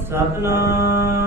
ਸਤਨਾਮ।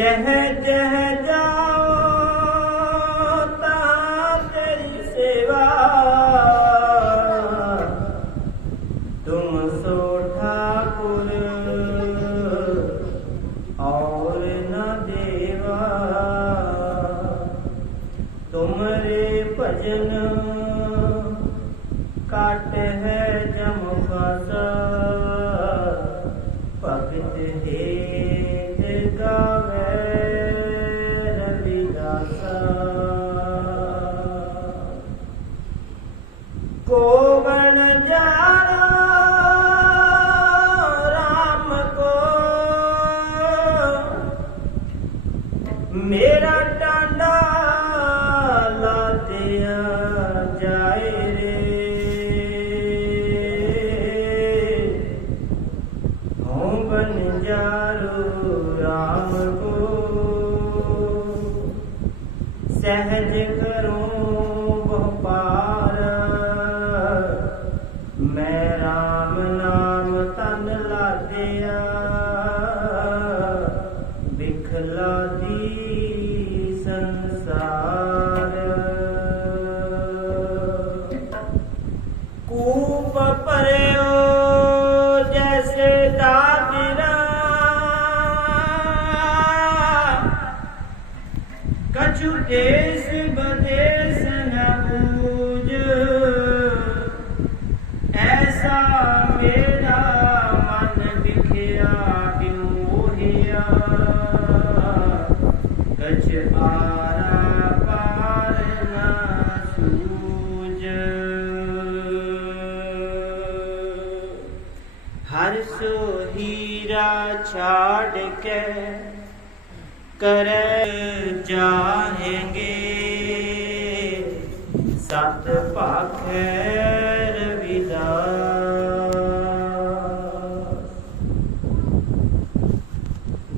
کہہ کہہ جا सहज करो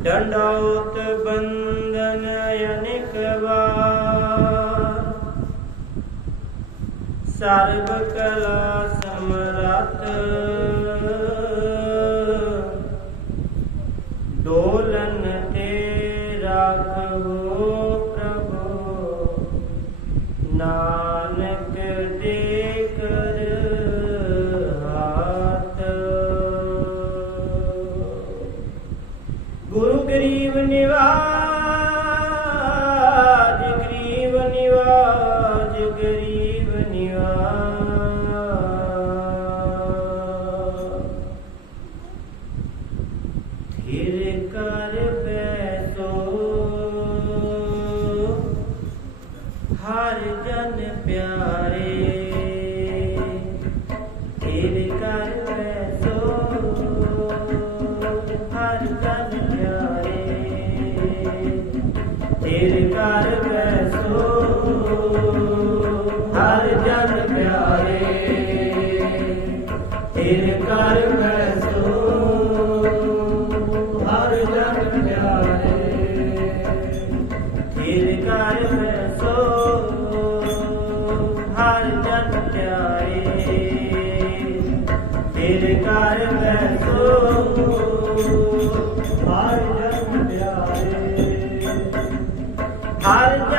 ਡੰਡਾਉਤ ਬੰਧਨ ਅਨਿਕ ਵਾਰ ਸਰਬ ਕਲਾ ਸਮਰੱਥ मेरे कारण Hallelujah.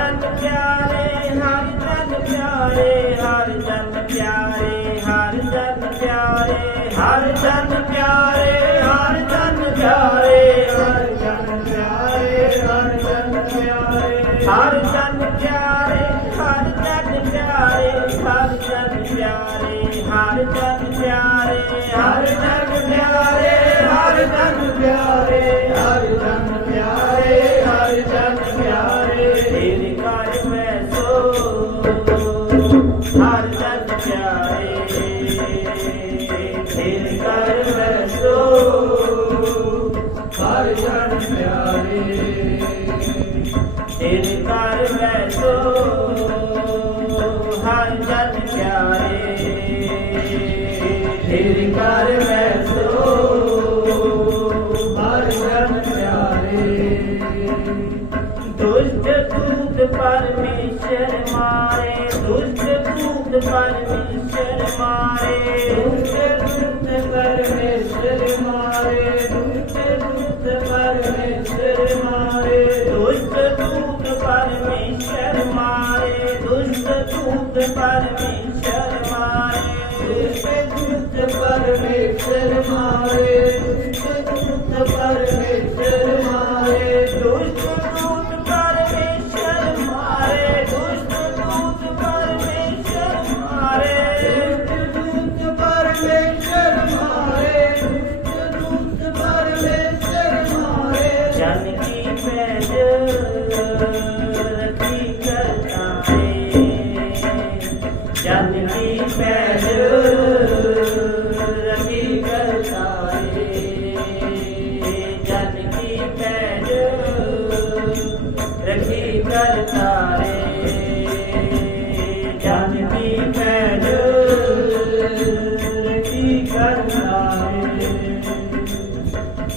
ਜਿੰਦ ਪਰਮੇਸ਼ਰ ਮਾਰੇ ਦੁਖੇ ਦੁੱਤ ਪਰਮੇਸ਼ਰ ਮਾਰੇ ਦੁਖੇ ਦੁੱਤ ਪਰਮੇਸ਼ਰ ਮਾਰੇ, ਦੁਸ਼ਟ ਦੂਤ ਪਰਮੇਸ਼ਰ ਮਾਰੇ, ਦੁਸ਼ਟ ਦੂਤ ਪਰਮੇਸ਼ਰ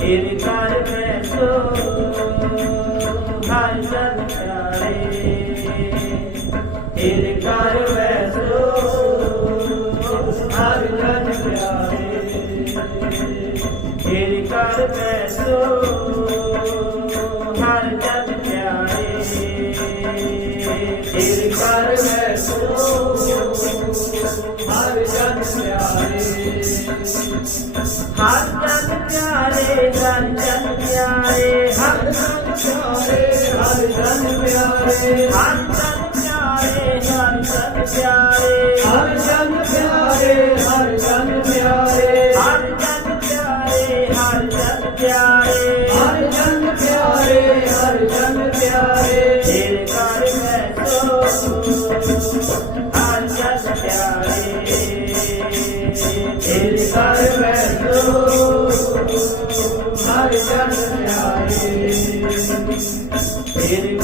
गिरधर पैसो हर सर प्यारे गिरधर ਰੰਗ ਪਿਆਰੇ ਹਰ ਰੰਗ ਪਿਆਰੇ ਹਰ ਰੰਗ ਪਿਆਰੇ ਹਰ ਰੰਗ ਪਿਆਰੇ ਹਰ ਰੰਗ ਪਿਆਰੇ।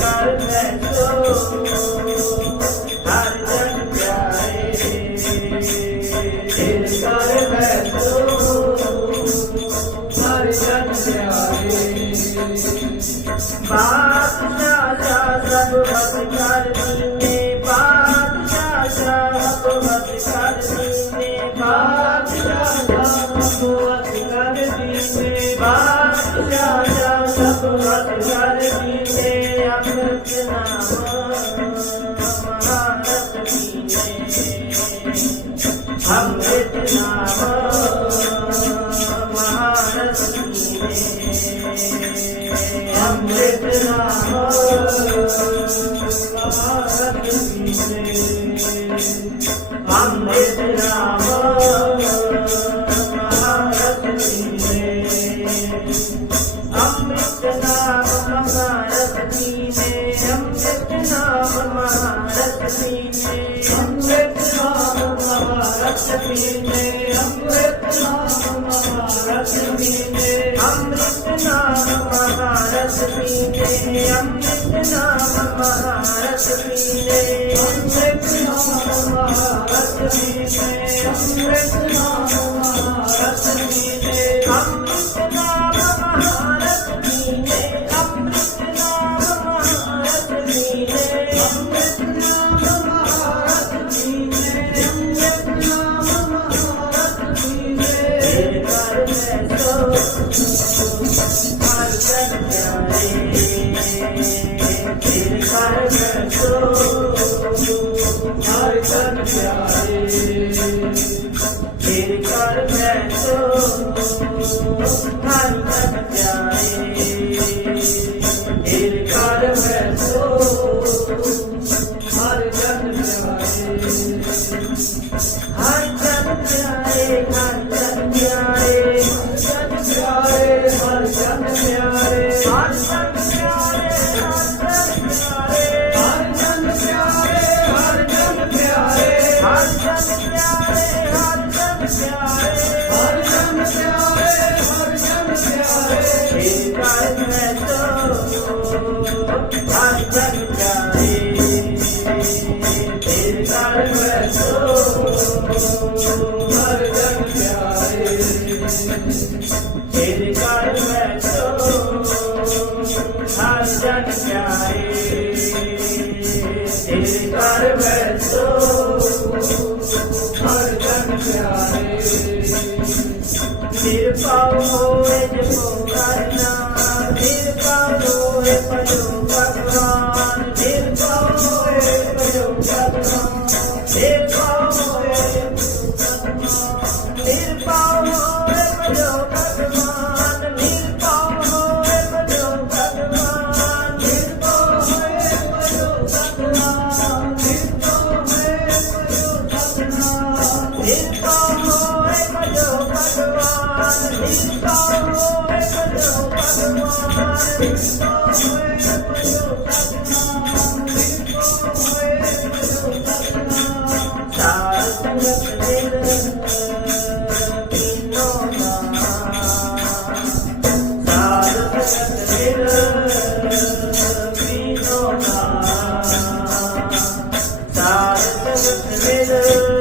कर Deus. Sexy, Sky. Bharat वसुमेव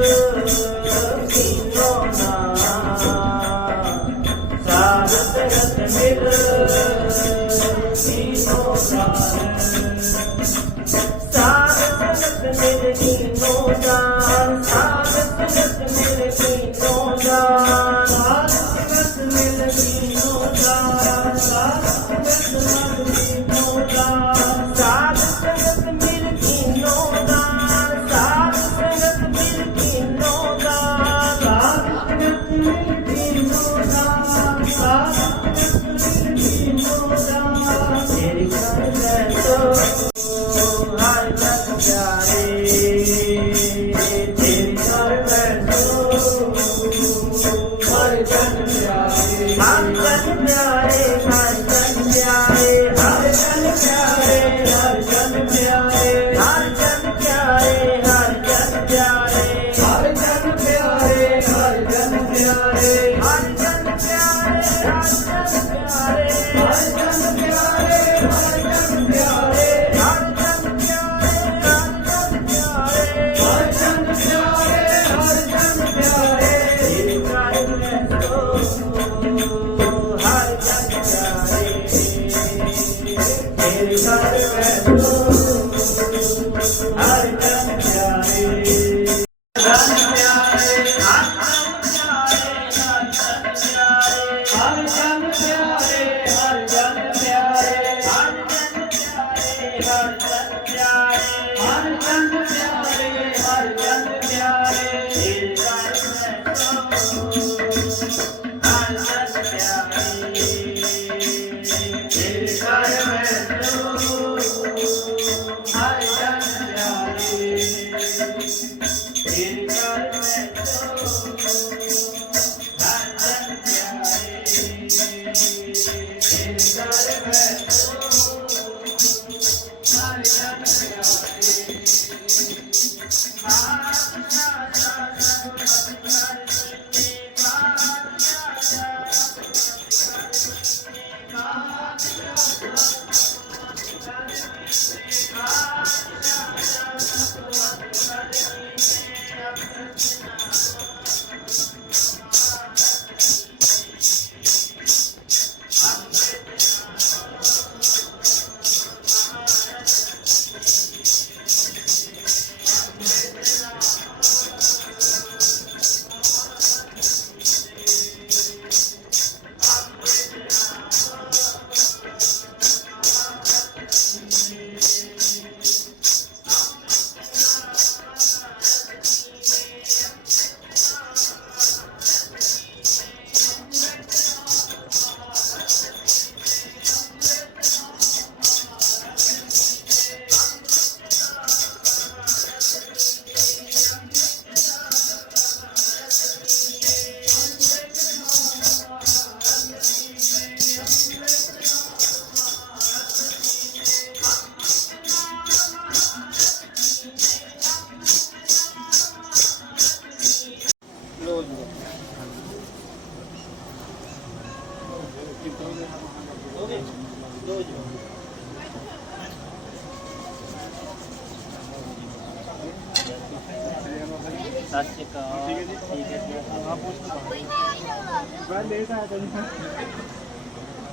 Ben de zaten.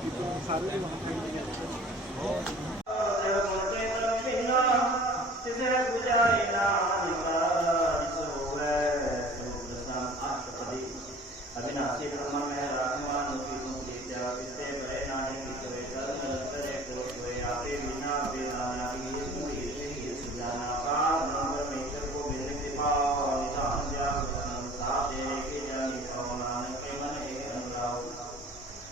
İpon sarı mı? Oh.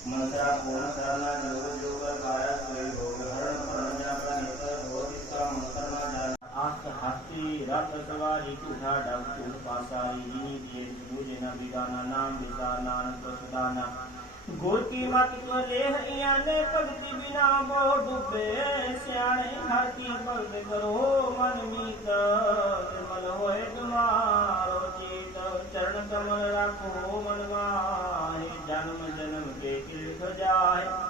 मनसा पूर्ण सरना जगत जो कर पाया सोई भोग हरण करण जाता नेत्र भगवत इसका मंत्र न जाना आँख हाथी रथ सवारी कुठा डाकू पासारी नी दिए मुझे न बिगाना नाम बिगाना प्रसुदाना गुर मत तो लेह याने भक्ति बिना बो डूबे सियाने हर की भक्त करो मन मीत निर्मल होए तुम्हारो चेत, चरण कमल राखो मनवा। যায়।